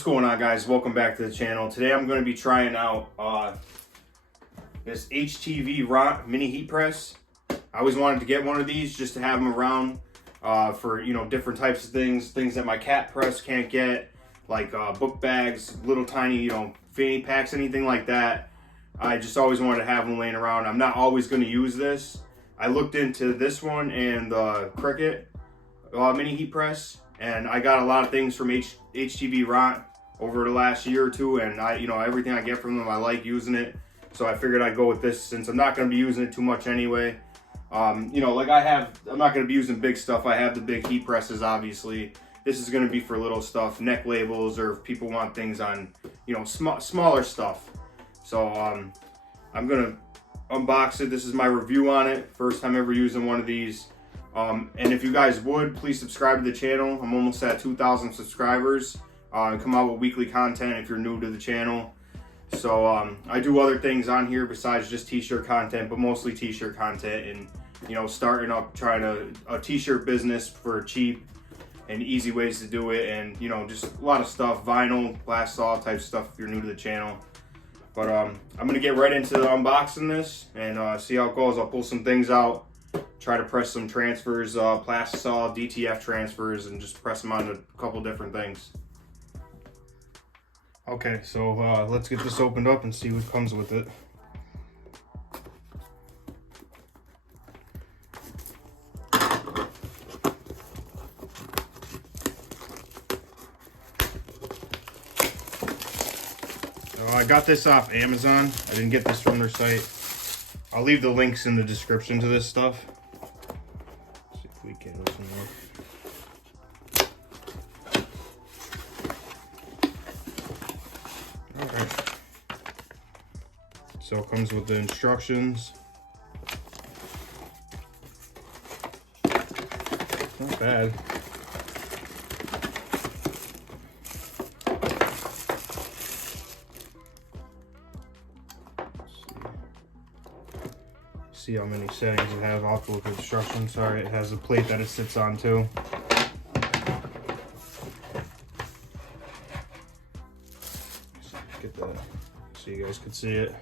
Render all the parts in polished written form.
What's going on, guys? Welcome back to the channel. Today I'm going to be trying out this Htvront mini heat press. I always wanted to get one of these just to have them around for, you know, different types of things that my cat press can't get, like book bags, little tiny, you know, fanny packs, anything like that. I just always wanted to have them laying around. I'm not always going to use this. I looked into this one and the Cricut mini heat press, and I got a lot of things from Htvront over the last year or two, and everything I get from them, I like using it. So I figured I'd go with this since I'm not going to be using it too much anyway. I'm not going to be using big stuff. I have the big heat presses, obviously. This is going to be for little stuff, neck labels, or if people want things on, smaller stuff. So I'm going to unbox it. This is my review on it. First time ever using one of these. And if you guys would, please subscribe to the channel. I'm almost at 2,000 subscribers. I come out with weekly content if you're new to the channel. So I do other things on here besides just t-shirt content, but mostly t-shirt content, and starting up trying a t-shirt business for cheap and easy ways to do it, and just a lot of stuff, vinyl, glass saw type stuff if you're new to the channel. But I'm gonna get right into unboxing this and see how it goes. I'll pull some things out, try to press some transfers, plastic saw, DTF transfers, and just press them onto a couple different things. Okay, so let's get this opened up and see what comes with it. I got this off Amazon. I didn't get this from their site. I'll leave the links in the description to this stuff. Let's see if we can listen more. Alright. So it comes with the instructions. Not bad. See how many settings it has. I'll have to look at the instructions. Sorry, it has a plate that it sits on too. Get that so you guys can see it.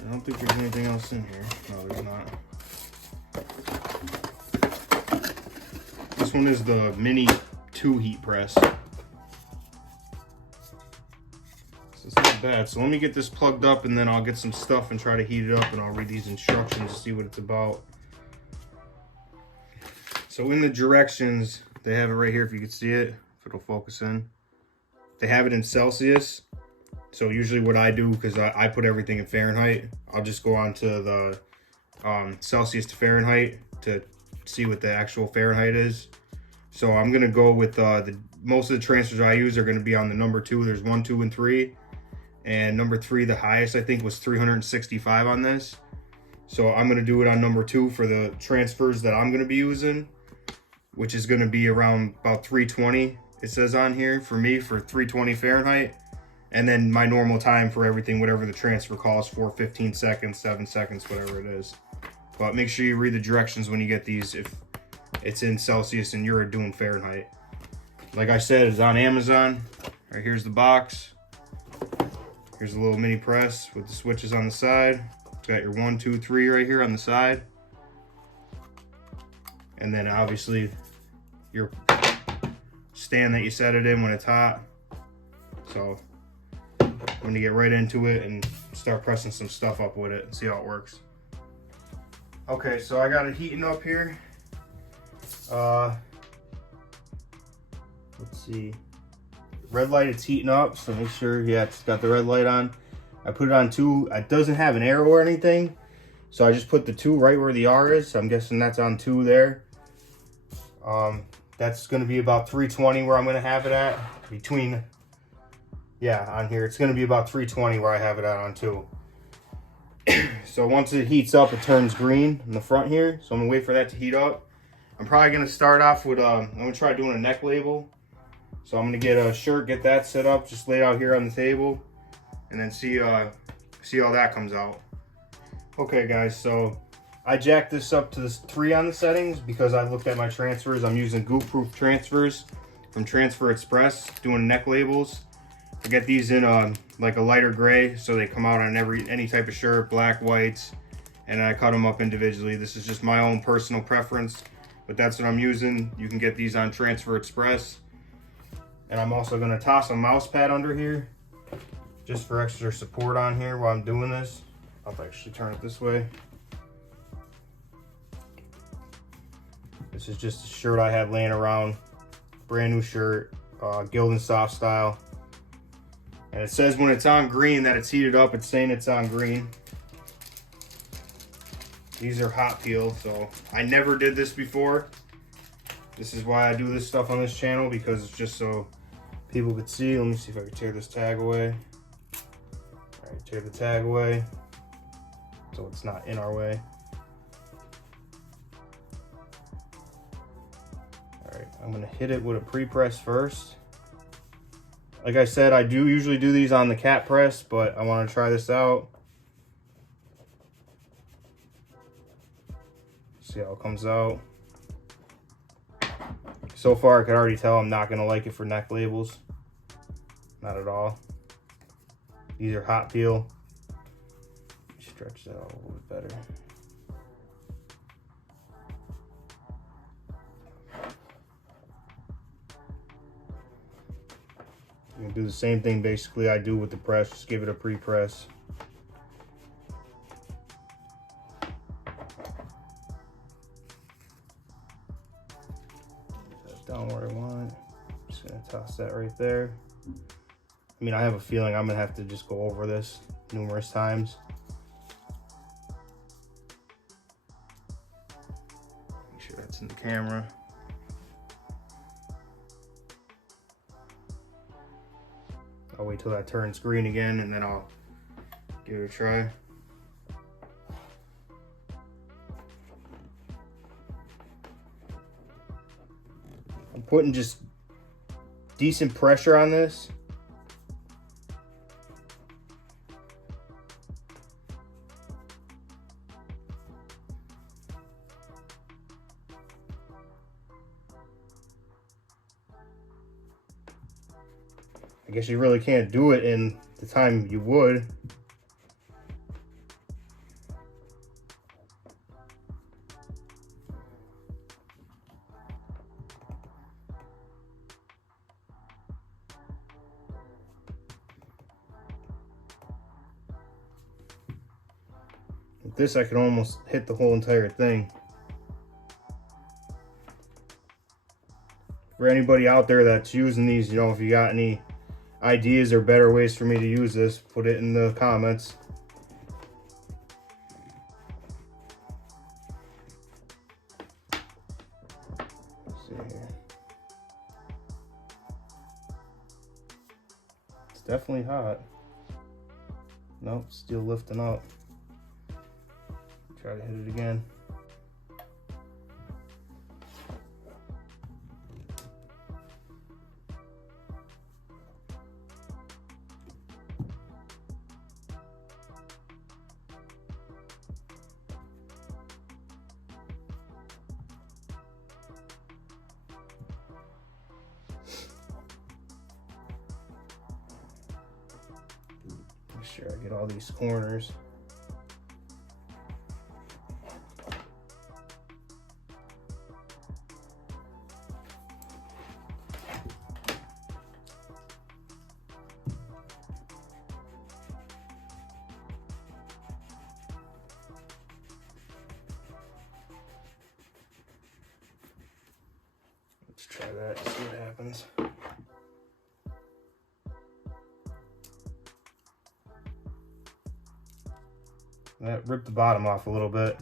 I don't think there's anything else in here. No, there's not. This one is the Mini 2 heat press. It's not bad. So let me get this plugged up, and then I'll get some stuff and try to heat it up, and I'll read these instructions to see what it's about. So in the directions, they have it right here if you can see it, if it'll focus in. They have it in Celsius. So usually what I do, because I put everything in Fahrenheit, I'll just go on to the Celsius to Fahrenheit to see what the actual Fahrenheit is. So I'm gonna go with most of the transfers I use are gonna be on the number 2. There's 1, 2, and 3. And number 3, the highest I think was 365 on this. So I'm gonna do it on number 2 for the transfers that I'm gonna be using, which is gonna be around about 320. It says on here for me for 320 Fahrenheit. And then my normal time for everything, whatever the transfer calls for, 15 seconds, 7 seconds, whatever it is. But make sure you read the directions when you get these if it's in Celsius and you're doing Fahrenheit. Like I said, it's on Amazon. Right, here's the box. Here's a little mini press with the switches on the side. It's got your 1, 2, 3 right here on the side. And then obviously your stand that you set it in when it's hot. So I'm gonna get right into it and start pressing some stuff up with it and see how it works. Okay, so I got it heating up here. Let's see. Red light, it's heating up, so make sure, yeah, it's got the red light on. I put it on 2. It doesn't have an arrow or anything, so I just put the 2 right where the R is, so I'm guessing that's on 2 there. That's gonna be about 320 where I'm gonna have it at. Between, yeah, on here, it's gonna be about 320 where I have it at on 2. So once it heats up, it turns green in the front here, so I'm gonna wait for that to heat up. I'm probably gonna start off with, I'm gonna try doing a neck label. So I'm gonna get a shirt, get that set up, just lay it out here on the table, and then see how that comes out. Okay guys, so I jacked this up to this 3 on the settings because I looked at my transfers. I'm using goop-proof transfers from Transfer Express, doing neck labels. I get these in like a lighter gray, so they come out on any type of shirt, black, whites, and I cut them up individually. This is just my own personal preference, but that's what I'm using. You can get these on Transfer Express. And I'm also gonna toss a mouse pad under here, just for extra support on here while I'm doing this. I'll actually turn it this way. This is just a shirt I had laying around, brand new shirt, Gildan Soft Style. And it says when it's on green that it's heated up. It's saying it's on green. These are hot peel, so I never did this before. This is why I do this stuff on this channel, because it's just so people could see. Let me see if I can tear this tag away. All right, tear the tag away so it's not in our way. All right, I'm gonna hit it with a pre-press first. Like I said, I do usually do these on the cat press, but I want to try this out. See how it comes out. So far, I can already tell I'm not gonna like it for neck labels. Not at all. These are hot peel. Stretch that out a little bit better. You can do the same thing basically I do with the press, just give it a pre-press. Down where I want. Just gonna toss that right there. I mean, I have a feeling I'm gonna have to just go over this numerous times. Make sure that's in the camera. I'll wait till that turns green again and then I'll give it a try. I'm putting just decent pressure on this. I guess you really can't do it in the time you would. With this, I can almost hit the whole entire thing. For anybody out there that's using these, you know, if you got any ideas or better ways for me to use this, put it in the comments. Let's see here. It's definitely hot. Nope, still lifting up. Try to hit it again. Make sure I get all these corners. Let's try that, see what happens. That ripped the bottom off a little bit.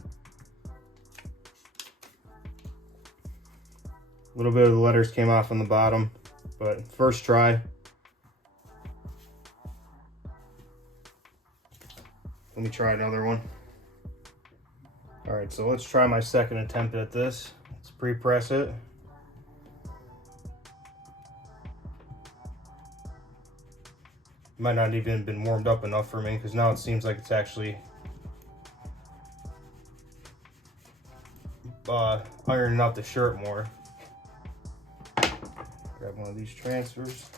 A little bit of the letters came off on the bottom, but first try. Let me try another one. All right, so let's try my second attempt at this. Let's pre-press it. Might not even been warmed up enough for me, because now it seems like it's actually ironing out the shirt more. Grab one of these transfers.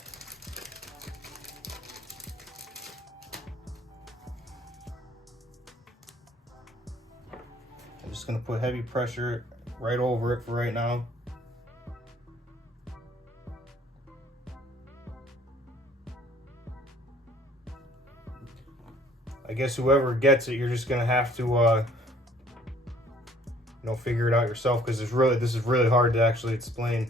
I'm just gonna put heavy pressure right over it for right now. I guess whoever gets it, you're just gonna have to, you know, figure it out yourself, because this is really hard to actually explain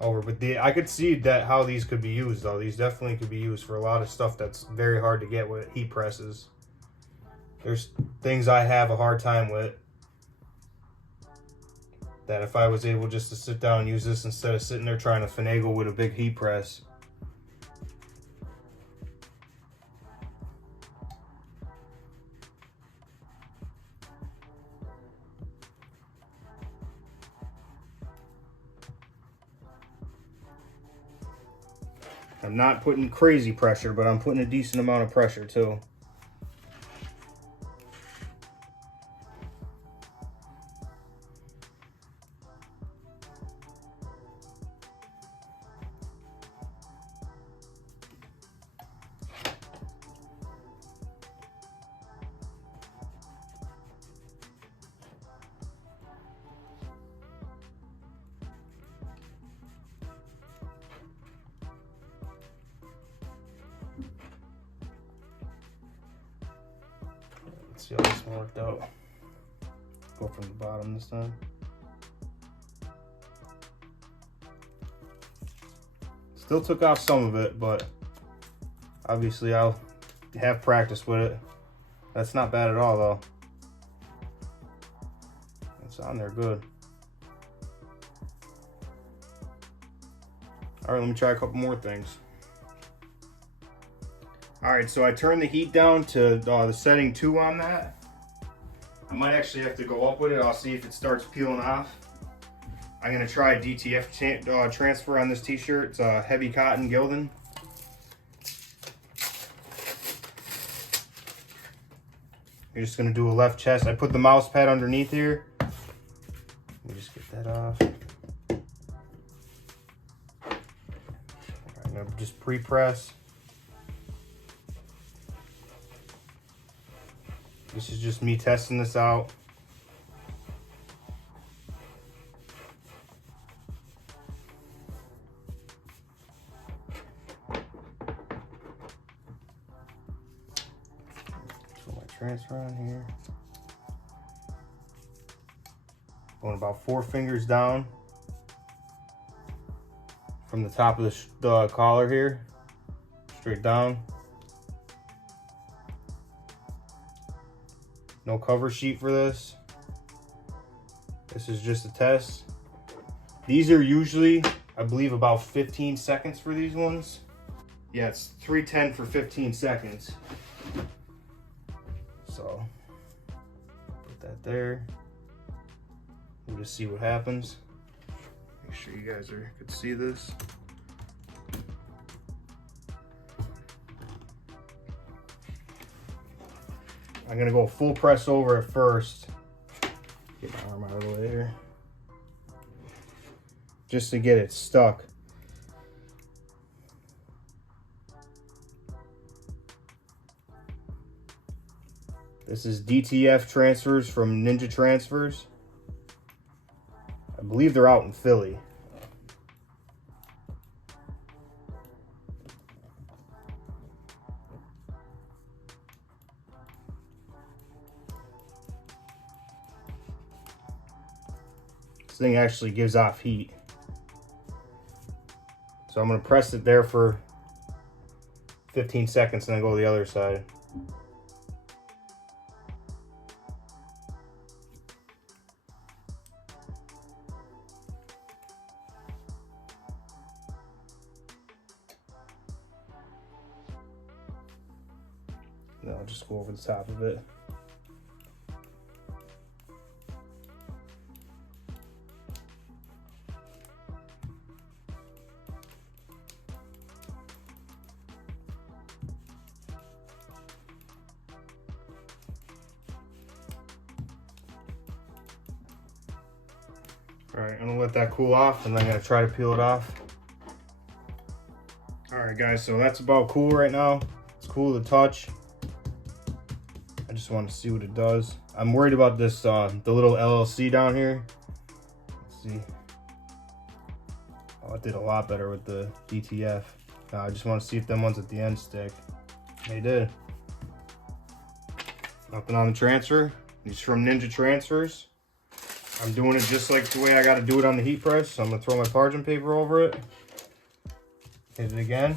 over. But I could see that how these could be used though. These definitely could be used for a lot of stuff that's very hard to get with heat presses. There's things I have a hard time with that if I was able just to sit down and use this instead of sitting there trying to finagle with a big heat press. I'm not putting crazy pressure, but I'm putting a decent amount of pressure too. Let's see how this one worked out. Go from the bottom this time. Still took off some of it, but obviously I'll have practice with it. That's not bad at all though. It's on there good. All right, let me try a couple more things. All right, so I turned the heat down to the setting 2 on that. I might actually have to go up with it. I'll see if it starts peeling off. I'm gonna try a DTF transfer on this t-shirt. It's a heavy cotton Gildan. You're just gonna do a left chest. I put the mouse pad underneath here. Let me just get that off. I'm gonna just pre-press. This is just me testing this out. Put my transfer on here. Going about 4 fingers down from the top of the collar here, straight down. No cover sheet for this. This is just a test. These are usually, I believe, about 15 seconds for these ones. Yeah, it's 310 for 15 seconds. So, put that there. We'll just see what happens. Make sure you guys could see this. I'm gonna go full press over it first. Get my arm out of the way here. Just to get it stuck. This is DTF transfers from Ninja Transfers. I believe they're out in Philly. This thing actually gives off heat. So I'm going to press it there for 15 seconds and then go to the other side. Then I'll just go over the top of it. All right, I'm gonna let that cool off and then I'm gonna try to peel it off. All right guys, so that's about cool right now. It's cool to touch. I just want to see what it does. I'm worried about this, the little LLC down here. Let's see. Oh, it did a lot better with the DTF. I just want to see if them ones at the end stick. They did. Nothing on the transfer. These from Ninja Transfers. I'm doing it just like the way I got to do it on the heat press. So I'm going to throw my parchment paper over it. Hit it again.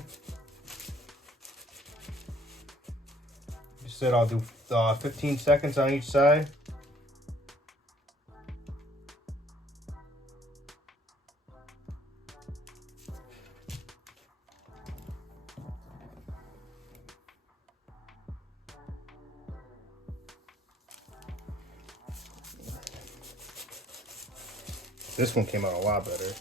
Just said I'll do 15 seconds on each side. This one came out a lot better.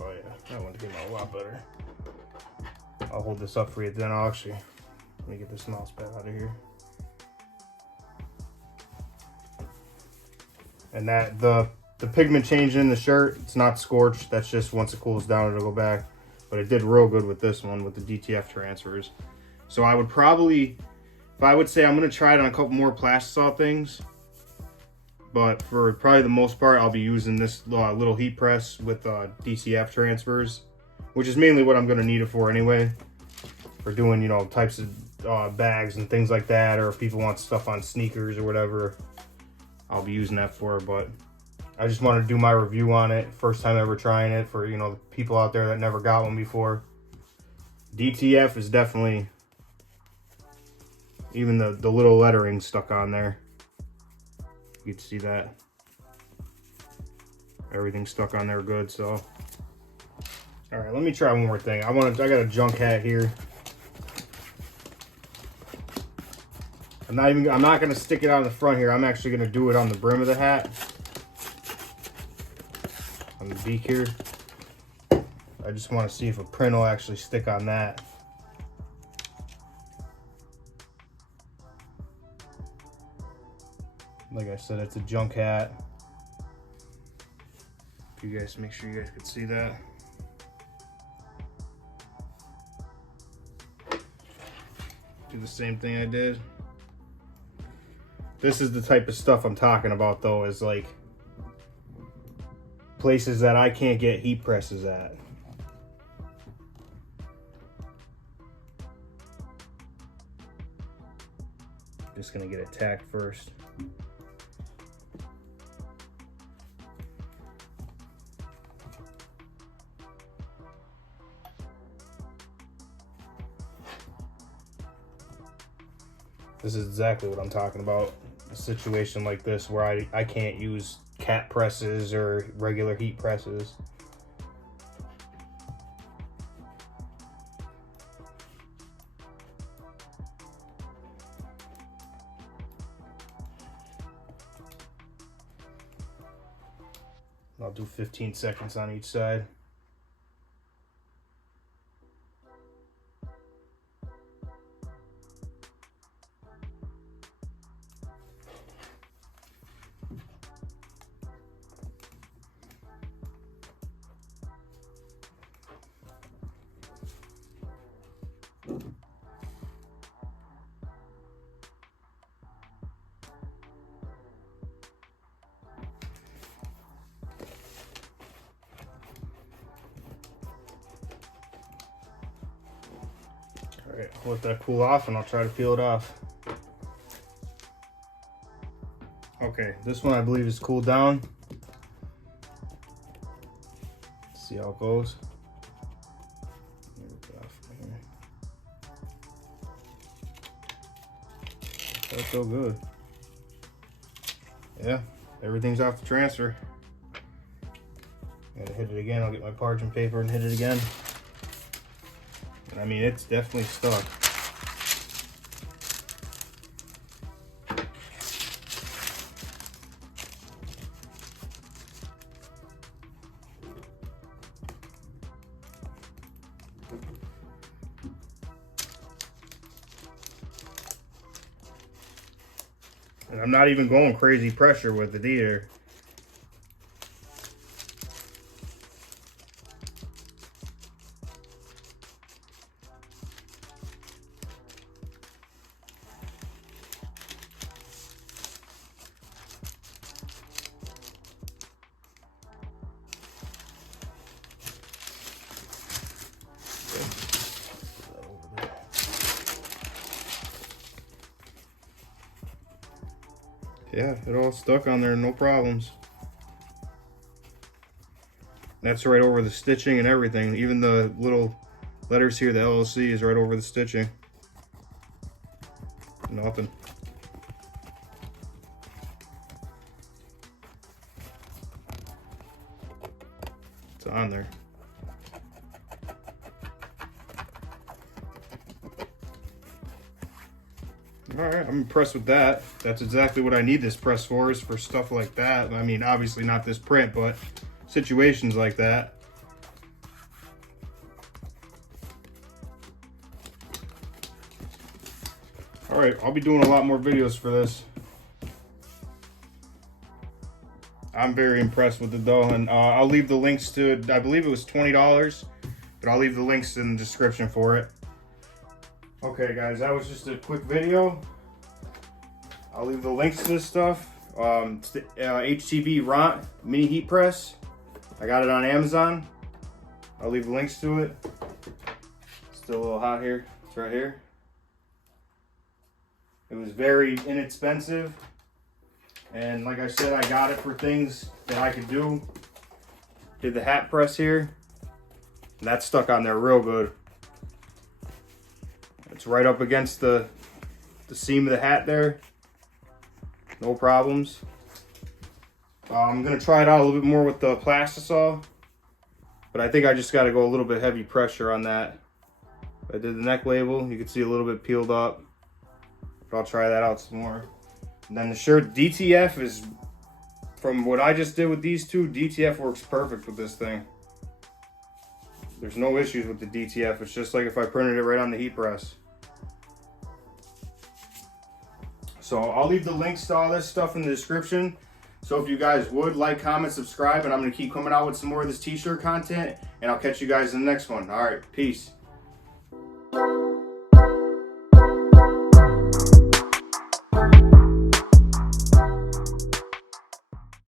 Oh yeah, that one came out a lot better. I'll hold this up for you then. Let me get this mouse pad out of here. And that, the pigment changing in the shirt, it's not scorched. That's just once it cools down, it'll go back. But it did real good with this one, with the DTF transfers. So I would probably, if I would say, I'm gonna try it on a couple more plastisol things, but for probably the most part, I'll be using this little heat press with DTF transfers, which is mainly what I'm gonna need it for anyway, for doing, you know, types of bags and things like that, or if people want stuff on sneakers or whatever, I'll be using that for. But I just wanted to do my review on it, first time ever trying it, for, you know, the people out there that never got one before. DTF is definitely, even the little lettering stuck on there. You can see that. Everything's stuck on there good, so. All right, let me try one more thing. I got a junk hat here. I'm not gonna stick it on the front here. I'm actually gonna do it on the brim of the hat. On the beak here. I just wanna see if a print will actually stick on that. Like I said, it's a junk hat. If you guys, make sure you guys can see that. Do the same thing I did. This is the type of stuff I'm talking about though, is like places that I can't get heat presses at. Just gonna get it tacked first. This is exactly what I'm talking about. A situation like this where I can't use cat presses or regular heat presses. I'll do 15 seconds on each side. All right, I'll let that cool off and I'll try to peel it off. Okay, this one I believe is cooled down. Let's see how it goes. That's so good. Yeah, everything's off the transfer. I'm gonna hit it again. I'll get my parchment paper and hit it again. And I mean, it's definitely stuck. And I'm not even going crazy pressure with it either. Yeah, it all stuck on there, no problems. That's right over the stitching and everything. Even the little letters here, the LLC is right over the stitching. Nothing. It's on there. Alright, I'm impressed with that. That's exactly what I need this press for, is for stuff like that. I mean, obviously not this print, but situations like that. Alright, I'll be doing a lot more videos for this. I'm very impressed with it though, and I'll leave the links to it. I believe it was $20, but I'll leave the links in the description for it. Okay guys, that was just a quick video. I'll leave the links to this stuff. It's the Htvront mini heat press. I got it on Amazon. I'll leave the links to it. Still a little hot here. It's right here. It was very inexpensive. And like I said, I got it for things that I could do. Did the hat press here. And that's stuck on there real good. It's right up against the seam of the hat there. No problems. I'm gonna try it out a little bit more with the plastisol, but I think I just gotta go a little bit heavy pressure on that. I did the neck label, you can see a little bit peeled up, but I'll try that out some more. And then the shirt, DTF is, from what I just did with these two, DTF works perfect with this thing. There's no issues with the DTF, it's just like if I printed it right on the heat press. So I'll leave the links to all this stuff in the description. So if you guys would like, comment, subscribe, and I'm gonna keep coming out with some more of this t-shirt content, and I'll catch you guys in the next one. All right, peace.